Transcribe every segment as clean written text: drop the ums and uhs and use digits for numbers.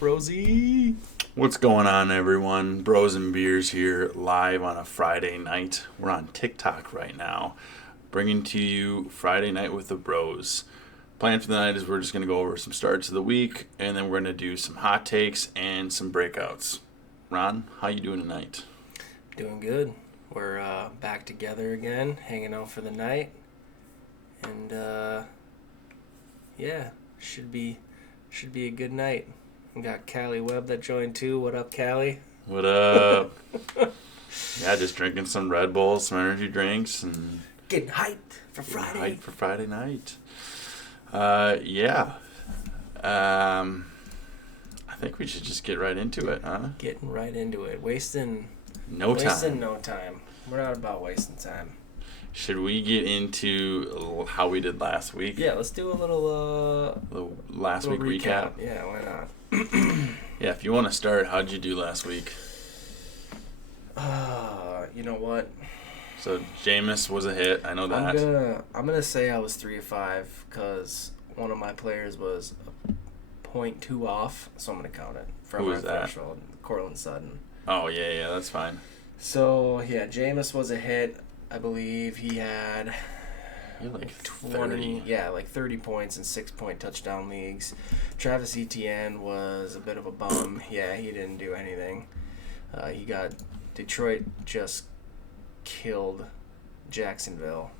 up, Rosie? What's going on, everyone? Bros and Beers here, live on a Friday night. We're on TikTok right now, bringing to you Friday Night with the Bros. Plan for the night is we're just going to go over some starts of the week, and then we're going to do some hot takes and some breakouts. Ron, how you doing tonight? Doing good. We're back together again, hanging out for the night, and yeah, should be a good night. We got Callie Webb that joined too. What up, Callie? What up? Yeah, just drinking some Red Bull, some energy drinks, and getting hyped for Friday. Hyped for Friday night. Yeah. I think we should just get right into it, huh? Getting right into it. Wasting no time. We're not about wasting time. Should we get into how we did last week? Yeah, let's do a little last week recap. Yeah, why not? Yeah, if you want to start, how'd you do last week? You know what? So Jameis was a hit. I know that. I'm gonna say I was 3 of 5 because one of my players was 0.2 off, so I'm gonna count it from Who my was that? threshold. Cortland Sutton. Oh yeah, that's fine. So yeah, Jameis was a hit. I believe he had like 30. Yeah, like 30 points in 6-point touchdown leagues. Travis Etienne was a bit of a bum. Yeah, he didn't do anything. He got Detroit just killed Jacksonville.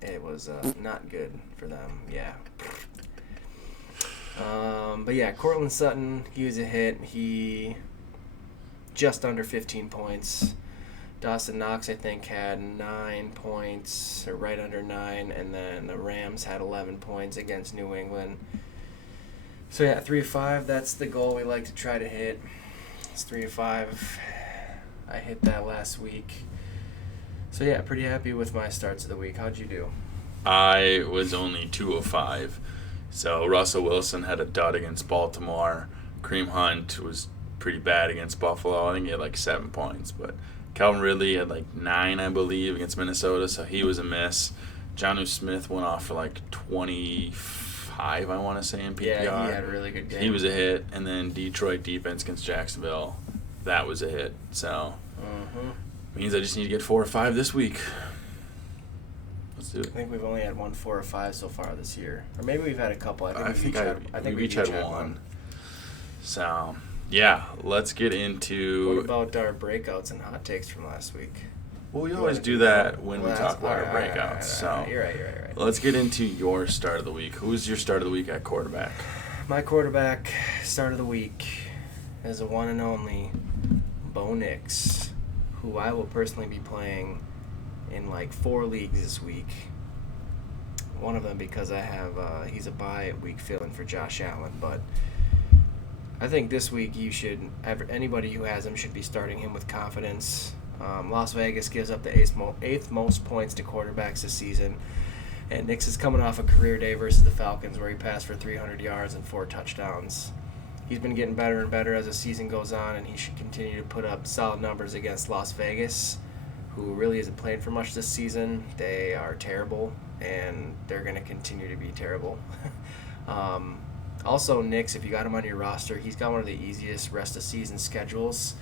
It was not good for them. Yeah. But yeah, Cortland Sutton, he was a hit. He just under 15 points. Dawson Knox, I think, had 9 points, or right under 9, and then the Rams had 11 points against New England. So yeah, 3 of 5, that's the goal we like to try to hit. It's 3 of 5. I hit that last week. So yeah, pretty happy with my starts of the week. How'd you do? I was only 2 of 5. So Russell Wilson had a dud against Baltimore. Kareem Hunt was pretty bad against Buffalo. I think he had like 7 points, but Calvin Ridley had like 9, I believe, against Minnesota, so he was a miss. Jonnu Smith went off for like 25, I want to say, in PPR. Yeah, he had a really good game. He was a hit, and then Detroit defense against Jacksonville, that was a hit. So, means I just need to get 4 or 5 this week. Let's do it. I think we've only had 1 4 or 5 so far this year. Or maybe we've had a couple. I think we each had one. So, yeah, let's get into... What about our breakouts and hot takes from last week? Well, we always do that when we talk about our breakouts. So You're right. Let's get into your start of the week. Who's your start of the week at quarterback? My quarterback start of the week is a one and only Bo Nix, who I will personally be playing in like 4 leagues this week. One of them because I have he's a bye week fill-in for Josh Allen, but I think this week anybody who has him should be starting him with confidence. Las Vegas gives up the 8th most points to quarterbacks this season, and Nix is coming off a career day versus the Falcons where he passed for 300 yards and 4 touchdowns. He's been getting better and better as the season goes on, and he should continue to put up solid numbers against Las Vegas, who really isn't playing for much this season. They are terrible, and they're going to continue to be terrible. Also, Nix, if you got him on your roster, he's got one of the easiest rest of season schedules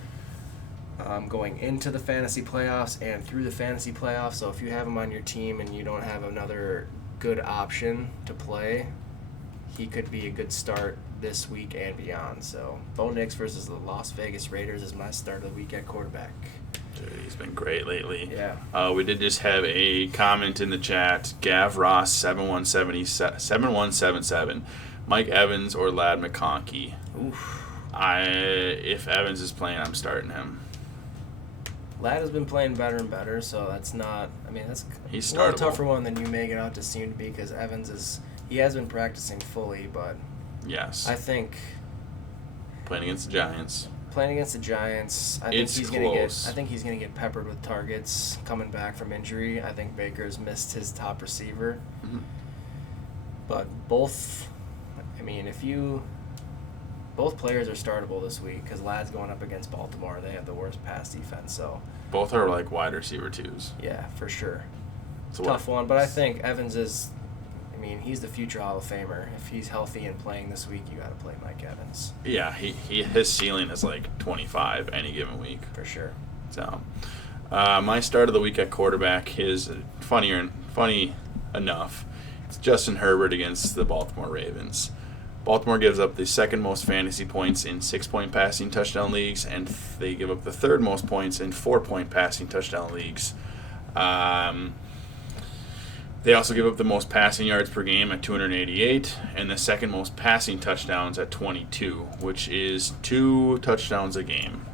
going into the fantasy playoffs and through the fantasy playoffs. So if you have him on your team and you don't have another good option to play, he could be a good start this week and beyond. So Bo Nix versus the Las Vegas Raiders is my start of the week at quarterback. Dude, he's been great lately. Yeah. We did just have a comment in the chat. Gav Ross 7177. Mike Evans or Ladd McConkey. Oof. If Evans is playing, I'm starting him. Ladd has been playing better and better, so that's not. I mean, he's a little startable. Tougher one than you make it out to seem to be because he has been practicing fully, but yes, I think playing against the Giants. I think he's gonna get peppered with targets coming back from injury. I think Baker's missed his top receiver, but both players are startable this week because Ladd's going up against Baltimore. They have the worst pass defense, so both are like wide receiver twos. Yeah, for sure. So Tough one, but I think Evans is I mean, he's the future Hall of Famer. If he's healthy and playing this week, you got to play Mike Evans. Yeah, his ceiling is like 25 any given week. For sure. So, my start of the week at quarterback is funny enough. It's Justin Herbert against the Baltimore Ravens. Baltimore gives up the second most fantasy points in 6-point passing touchdown leagues, and they give up the third most points in 4-point passing touchdown leagues. They also give up the most passing yards per game at 288, and the second most passing touchdowns at 22, which is 2 touchdowns a game.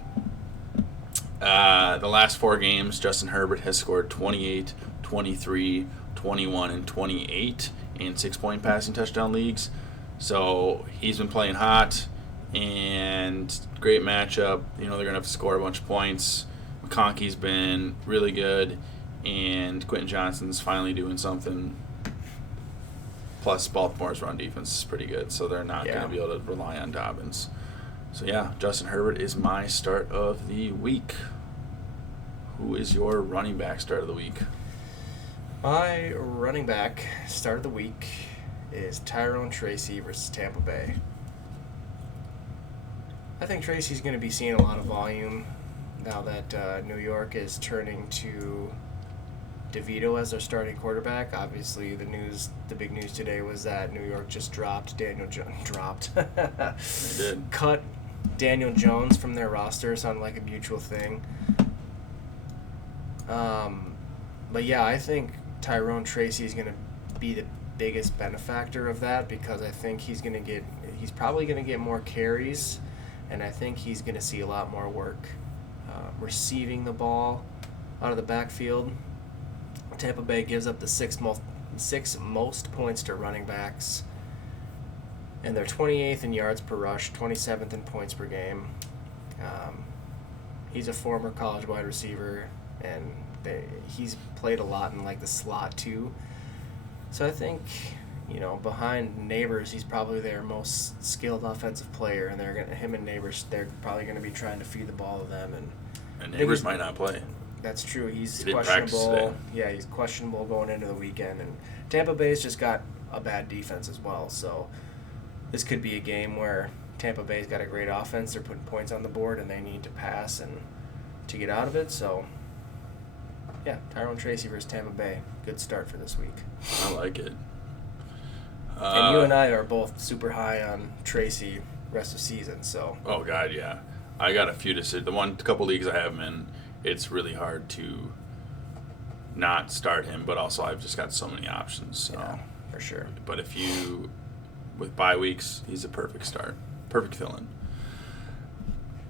The last 4 games, Justin Herbert has scored 28, 23, 21, and 28 in 6-point passing touchdown leagues. So he's been playing hot, and great matchup. They're going to have to score a bunch of points. McConkey's been really good, and Quentin Johnston's finally doing something. Plus, Baltimore's run defense is pretty good, so they're not going to be able to rely on Dobbins. So, yeah, Justin Herbert is my start of the week. Who is your running back start of the week? My running back start of the week is Tyrone Tracy versus Tampa Bay. I think Tracy's going to be seeing a lot of volume now that New York is turning to DeVito as their starting quarterback. Obviously, the big news today was that New York just dropped Daniel Jones. They did. Cut Daniel Jones from their roster. Sounded like a mutual thing. But yeah, I think Tyrone Tracy is going to be the biggest benefactor of that, because I think he's probably going to get more carries, and I think he's going to see a lot more work receiving the ball out of the backfield. Tampa Bay gives up the sixth most points to running backs, and they're 28th in yards per rush, 27th in points per game. He's a former college wide receiver, and he's played a lot in like the slot too. So I think, behind Neighbors, he's probably their most skilled offensive player, and him and Neighbors, they're probably going to be trying to feed the ball to them. And Neighbors might not play. That's true. He's He didn't practice questionable. today. Yeah, he's questionable going into the weekend, and Tampa Bay's just got a bad defense as well. So this could be a game where Tampa Bay's got a great offense. They're putting points on the board, and they need to pass and to get out of it. So yeah, Tyrone Tracy versus Tampa Bay. Good start for this week. I like it. And you and I are both super high on Tracy rest of season. So. Oh God, yeah. I got a few decisions. The couple leagues I have him in, it's really hard to not start him. But also, I've just got so many options. So. Yeah, for sure. But with bye weeks, he's a perfect start, perfect fill-in.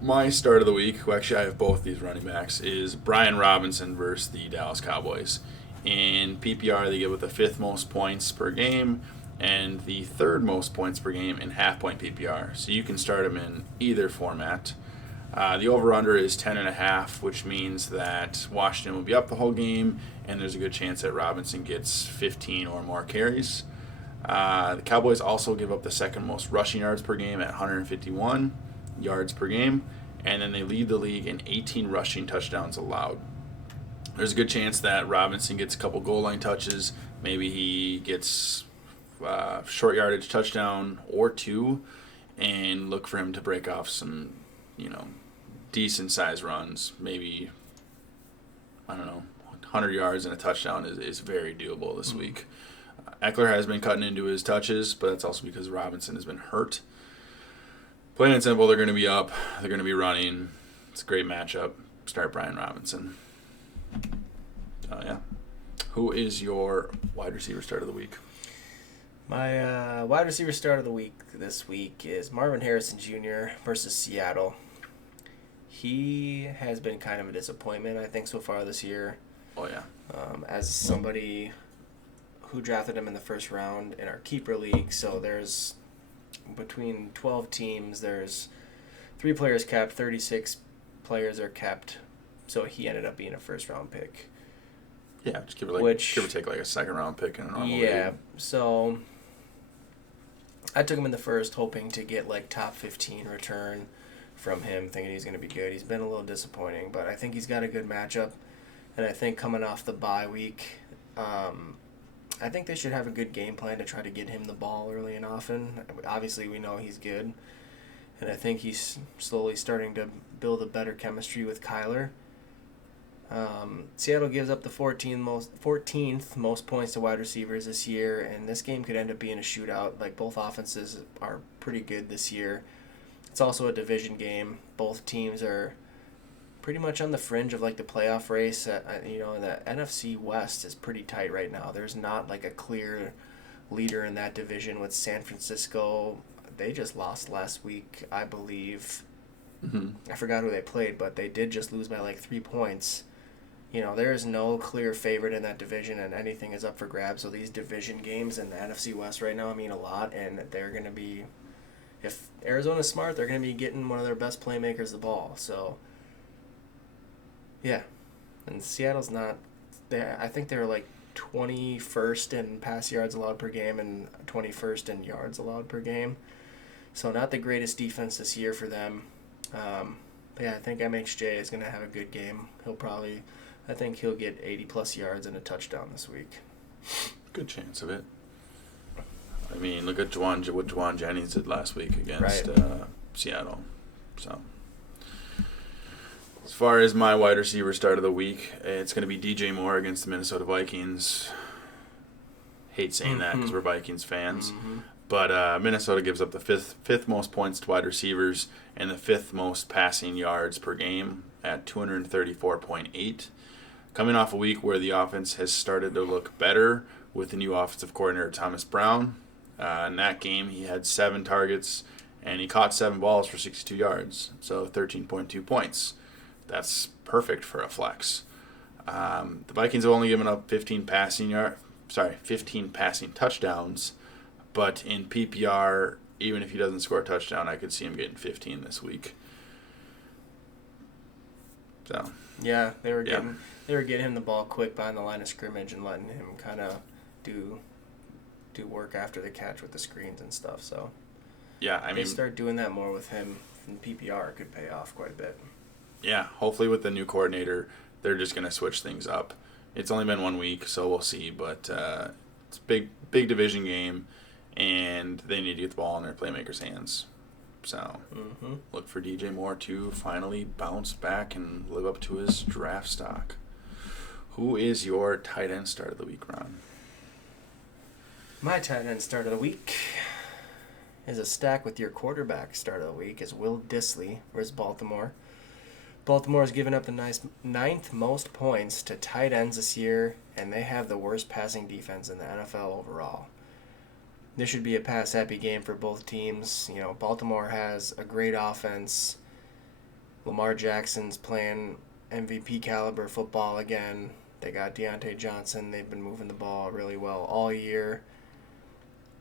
My start of the week, who actually I have both these running backs, is Brian Robinson versus the Dallas Cowboys. In PPR, they give it the 5th most points per game and the 3rd most points per game in half-point PPR. So you can start him in either format. The over-under is 10.5, which means that Washington will be up the whole game, and there's a good chance that Robinson gets 15 or more carries. The Cowboys also give up the 2nd most rushing yards per game at 151 yards per game, and then they lead the league in 18 rushing touchdowns allowed. There's a good chance that Robinson gets a couple goal line touches. Maybe he gets short yardage touchdown or 2, and look for him to break off some, decent size runs. Maybe, 100 yards and a touchdown is very doable this week. Eckler has been cutting into his touches, but that's also because Robinson has been hurt. Plain and simple, they're going to be up. They're going to be running. It's a great matchup. Start Brian Robinson. Yeah. Who is your wide receiver start of the week? My wide receiver start of the week this week is Marvin Harrison Jr. versus Seattle. He has been kind of a disappointment, I think, so far this year. Oh, yeah. As somebody who drafted him in the first round in our keeper league, so there's between 12 teams, there's 3 players kept, 36 players are kept, so he ended up being a first-round pick. Yeah, just give or take like a second-round pick in a normal league. So I took him in the first, hoping to get like top 15 return from him, thinking he's going to be good. He's been a little disappointing, but I think he's got a good matchup, and I think coming off the bye week, I think they should have a good game plan to try to get him the ball early and often. Obviously, we know he's good, and I think he's slowly starting to build a better chemistry with Kyler. Seattle gives up the 14th most points to wide receivers this year, and this game could end up being a shootout. Like, both offenses are pretty good this year. It's also a division game. Both teams are pretty much on the fringe of like the playoff race. The NFC West is pretty tight right now. There's not like a clear leader in that division with San Francisco. They just lost last week, I believe. Mm-hmm. I forgot who they played, but they did just lose by like 3 points. There is no clear favorite in that division, and anything is up for grabs. So these division games in the NFC West right now mean a lot, and they're going to be, if Arizona's smart, they're going to be getting one of their best playmakers the ball. So, yeah. And Seattle's not, I think they're like 21st in pass yards allowed per game and 21st in yards allowed per game. So not the greatest defense this year for them. I think MHJ is going to have a good game. I think he'll get 80-plus yards and a touchdown this week. Good chance of it. I mean, look at what Juwan Jennings did last week against Seattle. So, as far as my wide receiver start of the week, it's going to be DJ Moore against the Minnesota Vikings. Hate saying that because we're Vikings fans. Mm-hmm. But Minnesota gives up the fifth most points to wide receivers and the 5th most passing yards per game at 234.8. Coming off a week where the offense has started to look better with the new offensive coordinator Thomas Brown. In that game, he had 7 targets and he caught 7 balls for 62 yards, so 13.2 points. That's perfect for a flex. The Vikings have only given up 15 passing touchdowns, but in PPR, even if he doesn't score a touchdown, I could see him getting 15 this week. So yeah, they were getting him the ball quick behind the line of scrimmage and letting him kind of do work after the catch with the screens and stuff. So yeah, they start doing that more with him in PPR, it could pay off quite a bit. Yeah, hopefully with the new coordinator, they're just going to switch things up. It's only been 1 week, so we'll see. But it's a big division game, and they need to get the ball in their playmakers' hands. So look for DJ Moore to finally bounce back and live up to his draft stock. Who is your tight end start of the week, Ron? My tight end start of the week is a stack with your quarterback start of the week is Will Dissly versus Baltimore. Baltimore has given up the 9th most points to tight ends this year, and they have the worst passing defense in the NFL overall. This should be a pass-happy game for both teams. Baltimore has a great offense. Lamar Jackson's playing MVP caliber football again. They got Deontay Johnson. They've been moving the ball really well all year.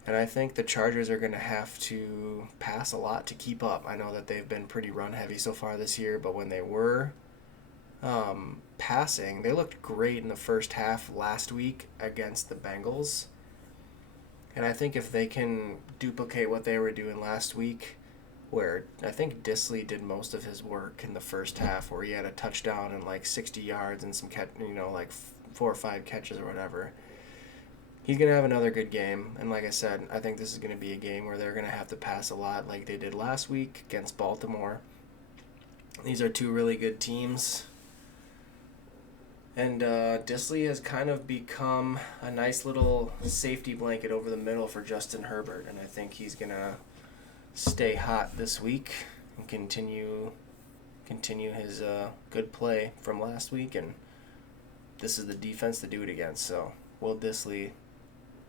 And I think the Chargers are going to have to pass a lot to keep up. I know that they've been pretty run-heavy so far this year, but when they were passing, they looked great in the first half last week against the Bengals. And I think if they can duplicate what they were doing last week, where I think Dissly did most of his work in the first half, where he had a touchdown and like 60 yards and some like 4 or 5 catches or whatever. He's going to have another good game. And like I said, I think this is going to be a game where they're going to have to pass a lot like they did last week against Baltimore. These are 2 really good teams. And Dissly has kind of become a nice little safety blanket over the middle for Justin Herbert. And I think he's going to stay hot this week and continue his good play from last week. And this is the defense to do it against. So Will Dissly,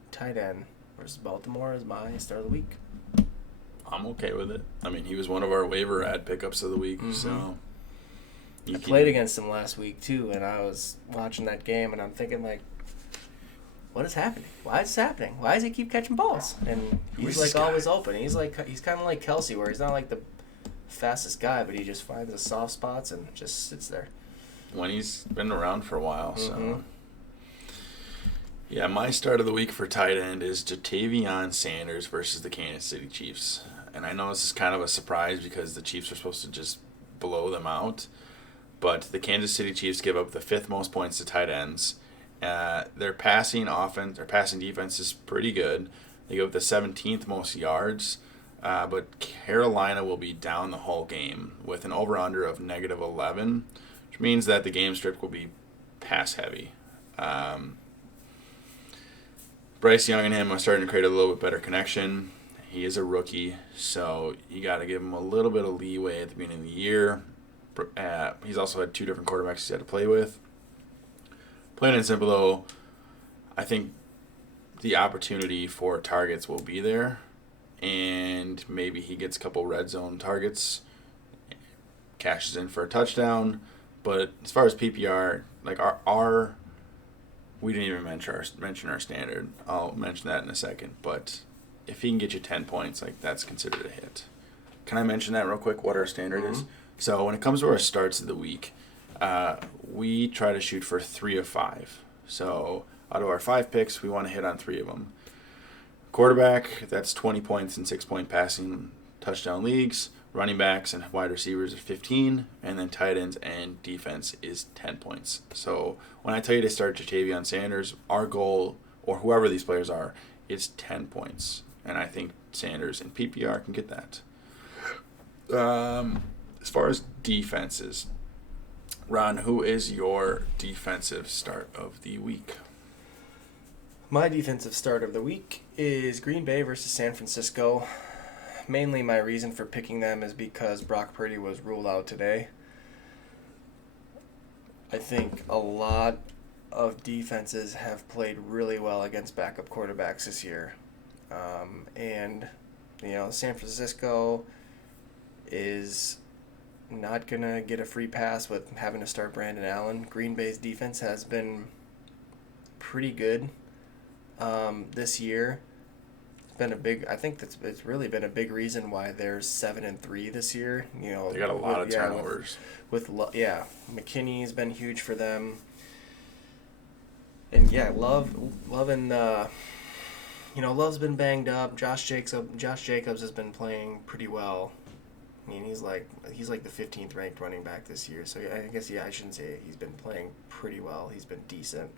tight end versus Baltimore, is my start of the week. I'm okay with it. I mean, he was one of our waiver ad pickups of the week, so... I played against him last week, too, and I was watching that game, and I'm thinking, like, what is happening? Why is this happening? Why does he keep catching balls? And he's, like, always open. He's kind of like Kelsey, where he's not, like, the fastest guy, but he just finds the soft spots and just sits there. When he's been around for a while, so... Yeah, my start of the week for tight end is Jatavion Sanders versus the Kansas City Chiefs. And I know this is kind of a surprise because the Chiefs are supposed to just blow them out. But the Kansas City Chiefs give up the 5th most points to tight ends, Their passing offense, their passing defense is pretty good. They go with the 17th most yards, but Carolina will be down the whole game with an over/under of -11, which means that the game script will be pass heavy. Bryce Young and him are starting to create a little bit better connection. He is a rookie, so you got to give him a little bit of leeway at the beginning of the year. He's also had 2 different quarterbacks he's had to play with. Plain and simple, though, I think the opportunity for targets will be there, and maybe he gets a couple red zone targets, cashes in for a touchdown. But as far as PPR, like our we didn't even mention our standard. I'll mention that in a second. But if he can get you 10 points, like that's considered a hit. Can I mention that real quick? What our standard is? So when it comes to our starts of the week, we try to shoot for 3 of 5. So out of our 5 picks, we want to hit on 3 of them. Quarterback, that's 20 points in 6-point passing touchdown leagues. Running backs and wide receivers are 15, and then tight ends and defense is 10 points. So when I tell you to start Ja'Tavion Sanders, our goal, or whoever these players are, is 10 points. And I think Sanders and PPR can get that. As far as defenses, Ron, who is your defensive start of the week? My defensive start of the week is Green Bay versus San Francisco. Mainly my reason for picking them is because Brock Purdy was ruled out today. I think a lot of defenses have played really well against backup quarterbacks this year. And, San Francisco is not going to get a free pass with having to start Brandon Allen. Green Bay's defense has been pretty good this year. I think it's really been a big reason why they're 7-3 this year. They got a lot of turnovers. McKinney's been huge for them, and Love and Love's been banged up. Josh Jacobs has been playing pretty well. I mean, he's like the 15th ranked running back this year. So I guess I shouldn't say it. He's been playing pretty well. He's been decent.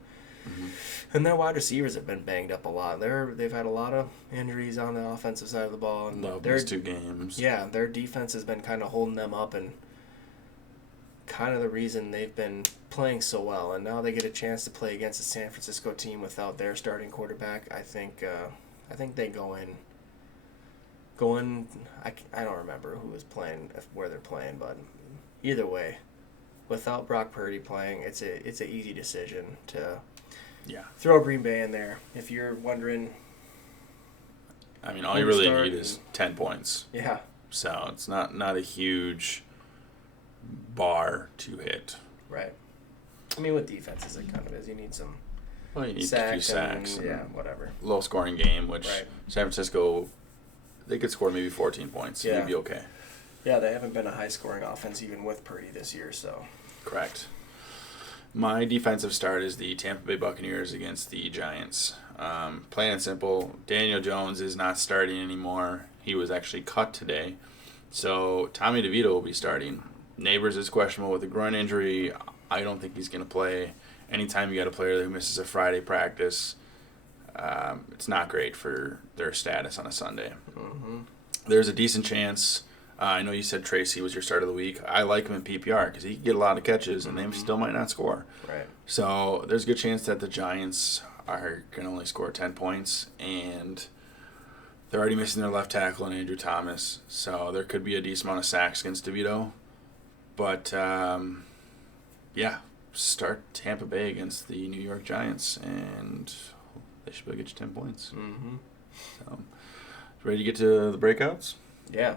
Mm-hmm. And their wide receivers have been banged up a lot. They've had a lot of injuries on the offensive side of the ball. And these 2 games. Yeah, their defense has been kind of holding them up and kind of the reason they've been playing so well. And now they get a chance to play against a San Francisco team without their starting quarterback. I think they go in. I don't remember who was playing, where they're playing, but either way, without Brock Purdy playing, it's an easy decision to throw Green Bay in there. If you're wondering, I mean, all you really need is 10 points. Yeah. So it's not a huge bar to hit. Right. I mean, with defenses, it kind of is. You need some. Well, you need sacks a few sacks. And whatever. Low scoring game, which San Francisco, they could score maybe 14 points. Yeah. You'd be okay. Yeah, they haven't been a high scoring offense even with Purdy this year, so. Correct. My defensive start is the Tampa Bay Buccaneers against the Giants. Plain and simple, Daniel Jones is not starting anymore. He was actually cut today. So Tommy DeVito will be starting. Neighbors is questionable with a groin injury. I don't think he's going to play. Anytime you got a player who misses a Friday practice, it's not great for their status on a Sunday. Mm-hmm. There's a decent chance. I know you said Tracy was your start of the week. I like him in PPR because he can get a lot of catches, and they still might not score. Right. So there's a good chance that the Giants are going to only score 10 points, and they're already missing their left tackle and Andrew Thomas. So there could be a decent amount of sacks against DeVito. But, start Tampa Bay against the New York Giants, and they should be able to get you 10 points. Mm-hmm. So, ready to get to the breakouts? Yeah.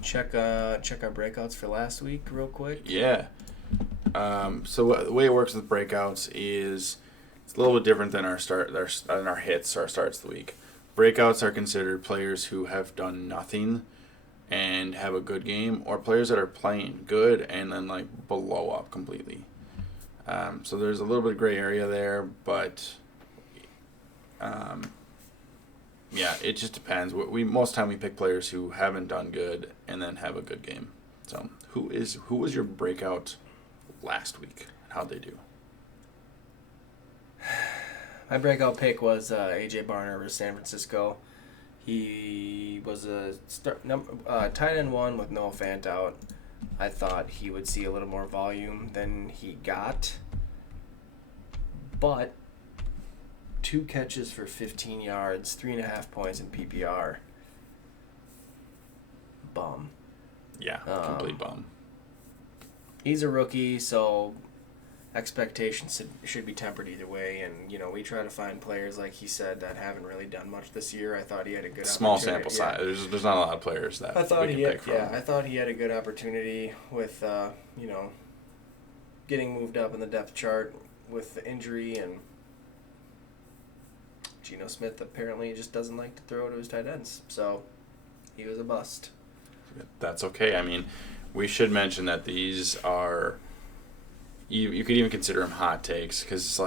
Check our breakouts for last week real quick. Yeah. So the way it works with breakouts is it's a little bit different than our hits, our starts of the week. Breakouts are considered players who have done nothing and have a good game, or players that are playing good and then blow up completely. So there's a little bit of gray area there, but it just depends. Most time we pick players who haven't done good and then have a good game. So who was your breakout last week? How'd they do? My breakout pick was A.J. Barner versus San Francisco. He was a tight end 1 with Noah Fant out. I thought he would see a little more volume than he got. But 2 catches for 15 yards, 3.5 points in PPR. Bum. Yeah, complete bum. He's a rookie, so expectations should be tempered either way. And, we try to find players, like he said, that haven't really done much this year. I thought he had a good small sample size. There's not a lot of players that we can pick from. Yeah, I thought he had a good opportunity with, getting moved up in the depth chart with the injury. And Geno Smith apparently just doesn't like to throw to his tight ends. So he was a bust. That's okay. I mean, we should mention that these are... You could even consider them hot takes because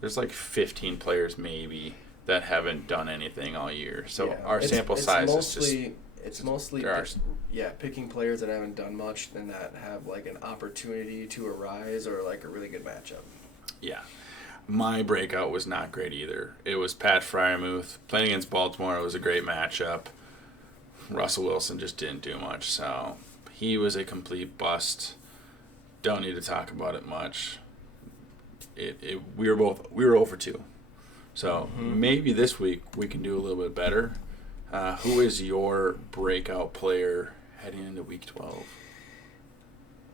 there's 15 players maybe that haven't done anything all year. So our sample size is just... It's mostly picking players that haven't done much and that have an opportunity to arise or a really good matchup. Yeah. My breakout was not great either. It was Pat Freiermuth playing against Baltimore. It was a great matchup. Russell Wilson just didn't do much, so he was a complete bust. Don't need to talk about it much. We were 0 for 2. So maybe this week we can do a little bit better. Who is your breakout player heading into Week 12?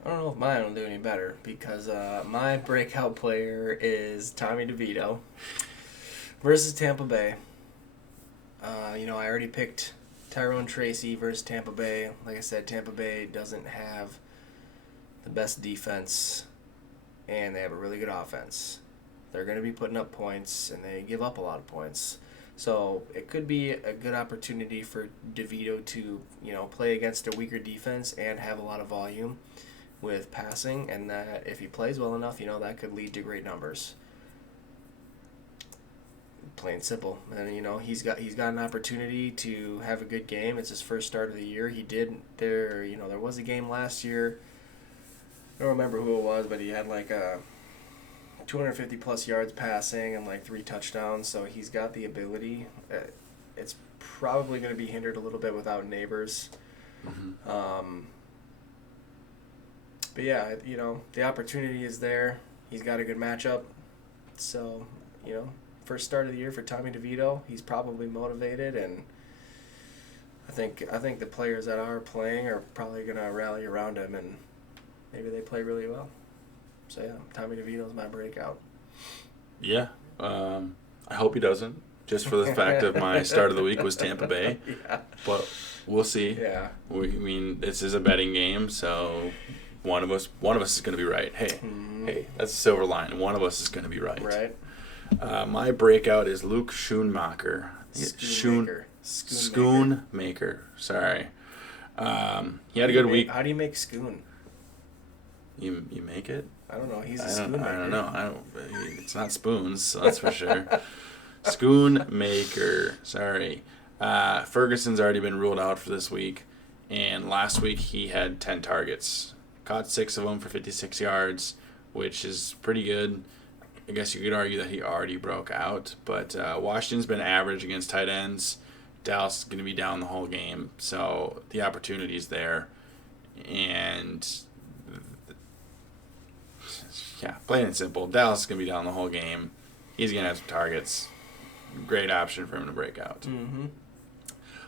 I don't know if mine will do any better because my breakout player is Tommy DeVito versus Tampa Bay. I already picked Tyrone Tracy versus Tampa Bay. Like I said, Tampa Bay doesn't have the best defense, and they have a really good offense. They're going to be putting up points, and they give up a lot of points. So it could be a good opportunity for DeVito to, play against a weaker defense and have a lot of volume with passing, and that if he plays well enough, that could lead to great numbers. Plain and simple. And he's got an opportunity to have a good game. It's his first start of the year. There was a game last year. I don't remember who it was, but he had 250 plus yards passing and 3 touchdowns. So he's got the ability. It's probably going to be hindered a little bit without Neighbors. But yeah, the opportunity is there. He's got a good matchup. So, first start of the year for Tommy DeVito. He's probably motivated, and I think the players that are playing are probably going to rally around him, and maybe they play really well. So yeah, Tommy DeVito's my breakout. Yeah, I hope he doesn't. Just for the fact of my start of the week was Tampa Bay, but we'll see. Yeah, this is a betting game, so one of us is going to be right. Hey, that's a silver line. One of us is going to be right. Right. My breakout is Luke Schoonmaker. Schoonmaker. Sorry. He had a good week. How do you make schoon? You make it? I don't know. He's a schoonmaker. I don't know. It's not spoons, so that's for sure. Schoonmaker. Sorry. Ferguson's already been ruled out for this week, and last week he had 10 targets. Caught 6 of them for 56 yards, which is pretty good. I guess you could argue that he already broke out, but Washington's been average against tight ends. Dallas is going to be down the whole game, so the opportunity's there. And yeah, plain and simple, Dallas is going to be down the whole game. He's going to have some targets. Great option for him to break out.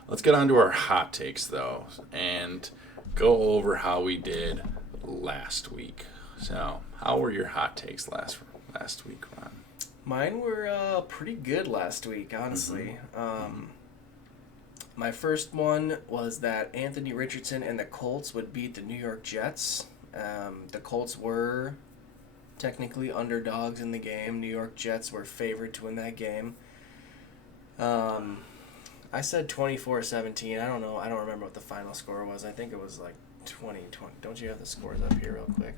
Let's get on to our hot takes, though, and go over how we did last week. So, how were your hot takes last week, Ron? Mine were pretty good last week, honestly. My first one was that Anthony Richardson and the Colts would beat the New York Jets. The Colts were technically underdogs in the game. New York Jets were favored to win that game. I said 24-17. I don't know. I don't remember what the final score was. I think it was 20. Don't you have the scores up here real quick?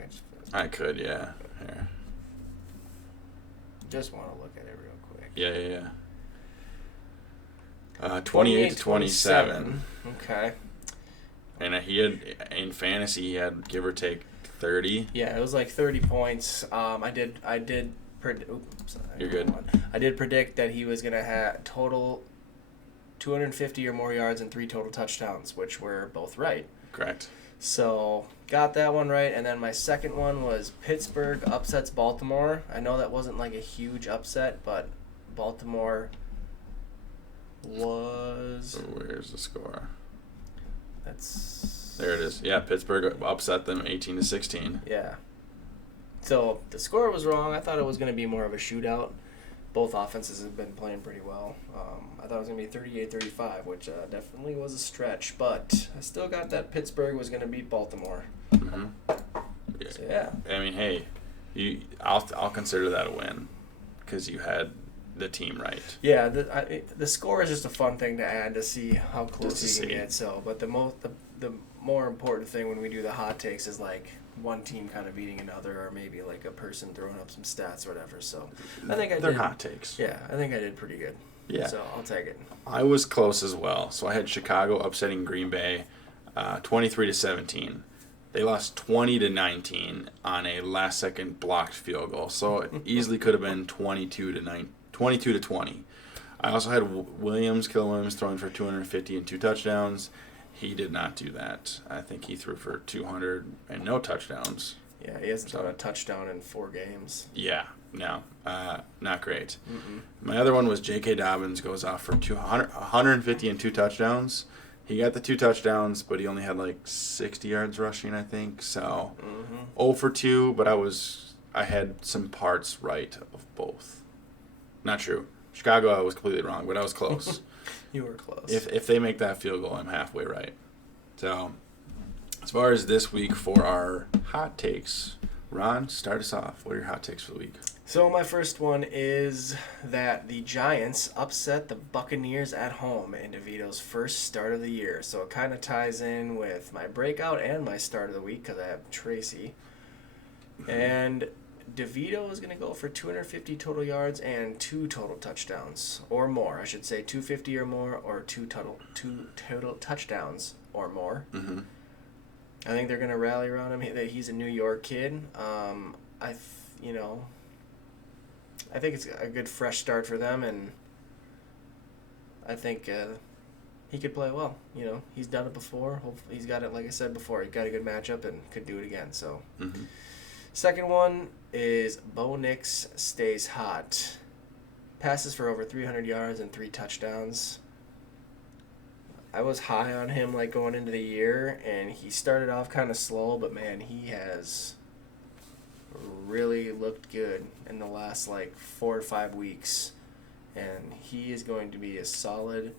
I could, yeah. Here. Just want to look at it real quick. Yeah. 28-27. Okay. And he had, in fantasy, he had give or take 30. Yeah, it was 30 points. I did Sorry, You're good. I did predict that he was going to have total 250 or more yards and 3 total touchdowns, which were both right. Correct. So, got that one right. And then my second one was Pittsburgh upsets Baltimore. I know that wasn't like a huge upset, but Baltimore was... Where's the score? That's... There it is. Yeah, Pittsburgh upset them 18-16. Yeah. So, the score was wrong. I thought it was going to be more of a shootout. Both offenses have been playing pretty well. I thought it was going to be 38-35, which definitely was a stretch. But I still got that Pittsburgh was going to beat Baltimore. Mm-hmm. Yeah. So, yeah. I mean, hey, I'll consider that a win because you had the team right. Yeah, the score is just a fun thing to add to see how close you can get. So, but the more important thing when we do the hot takes is like one team kind of beating another, or maybe like a person throwing up some stats or whatever. So, I think They're hot takes. Yeah, I think I did pretty good. Yeah. So I'll take it. I was close as well. So I had Chicago upsetting Green Bay, 23-17. They lost 20-19 on a last-second blocked field goal. So it easily could have been 22-20. I also had Killer Williams throwing for 250 and 2 touchdowns. He did not do that. I think he threw for 200 and no touchdowns. Yeah, he hasn't thrown a touchdown in 4 games. Yeah, no, not great. Mm-mm. My other one was J.K. Dobbins goes off for 150 and 2 touchdowns. He got the 2 touchdowns, but he only had like 60 yards rushing, I think. So 0 for 2, but I had some parts right of both. Not true. Chicago, I was completely wrong, but I was close. You were close. If they make that field goal, I'm halfway right. So, as far as this week for our hot takes, Ron, start us off. What are your hot takes for the week? So my first one is that the Giants upset the Buccaneers at home in DeVito's first start of the year. So it kind of ties in with my breakout and my start of the week because I have Tracy. And DeVito is going to go for 250 total yards and 2 total touchdowns or more. I should say 250 or more, or 2 total touchdowns or more. Mm-hmm. I think they're going to rally around him. He's a New York kid. I think it's a good fresh start for them, and I think he could play well. He's done it before. Hopefully, he's got it, like I said before, he got a good matchup and could do it again. So, Second one is Bo Nix stays hot. Passes for over 300 yards and 3 touchdowns. I was high on him going into the year, and he started off kind of slow, but man, he has really looked good in the last 4 or 5 weeks, and he is going to be a solid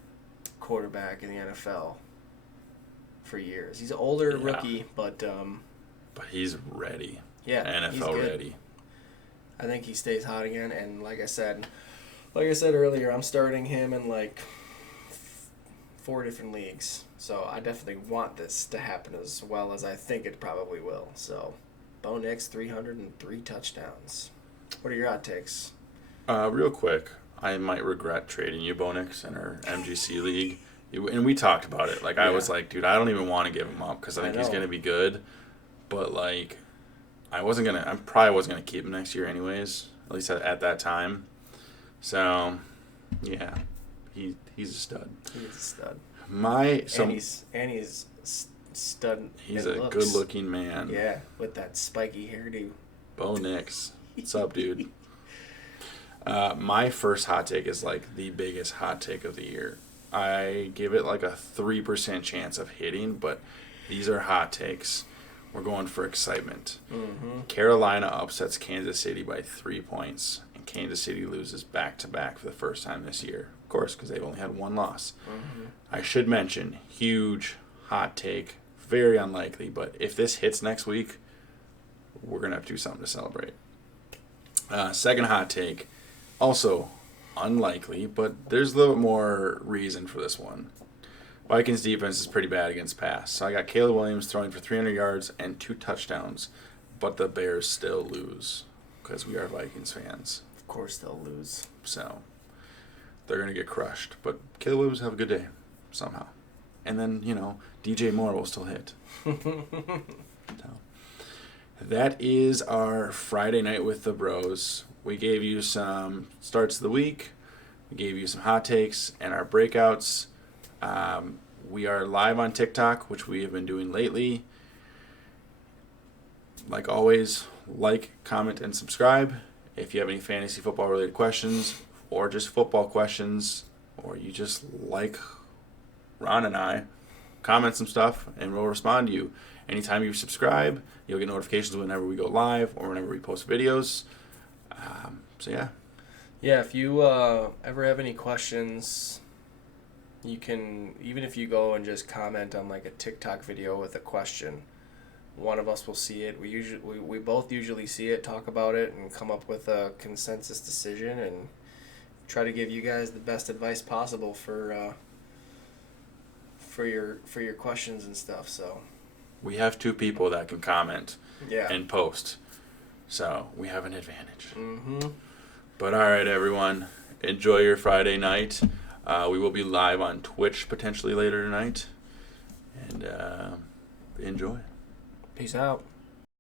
quarterback in the NFL for years. He's an older rookie, but he's ready. Yeah, NFL ready. I think he stays hot again, and like I said earlier, I'm starting him in 4 different leagues. So I definitely want this to happen as well as I think it probably will. So Bo Nix, 303 touchdowns. What are your hot takes? Real quick, I might regret trading you, Bo Nix, in our MGC league. And we talked about it. I was like, dude, I don't even want to give him up because I think he's going to be good. But, I probably wasn't going to keep him next year anyways, at least at that time. So, yeah, he's a stud. He is a stud. And he's stud. He's a good-looking man. Yeah, with that spiky hairdo. Bo Nix. What's up, dude? My first hot take is the biggest hot take of the year. I give it a 3% chance of hitting, but these are hot takes. We're going for excitement. Mm-hmm. Carolina upsets Kansas City by 3 points, and Kansas City loses back-to-back for the first time this year. Of course, because they've only had 1 loss. Mm-hmm. I should mention, huge hot take, very unlikely, but if this hits next week, we're going to have to do something to celebrate. Second hot take, also unlikely, but there's a little bit more reason for this one. Vikings defense is pretty bad against pass. So I got Caleb Williams throwing for 300 yards and 2 touchdowns, but the Bears still lose because we are Vikings fans. Of course they'll lose. So they're going to get crushed. But Caleb Williams will have a good day somehow. And then, DJ Moore will still hit. So. That is our Friday night with the bros. We gave you some starts of the week. We gave you some hot takes and our breakouts. We are live on TikTok, which we have been doing lately. Like always, like, comment, and subscribe. If you have any fantasy football related questions or just football questions, or you just like Ron and I, comment some stuff and we'll respond to you. Anytime you subscribe, you'll get notifications whenever we go live or whenever we post videos. So yeah. Yeah, if you ever have any questions, you can, even if you go and just comment on like a TikTok video with a question, one of us will see it. We both usually see it, talk about it, and come up with a consensus decision and try to give you guys the best advice possible for your questions and stuff. So We have 2 people that can comment yeah. and post. So we have an advantage. Mm-hmm. But all right, everyone. Enjoy your Friday night. We will be live on Twitch potentially later tonight. And enjoy. Peace out.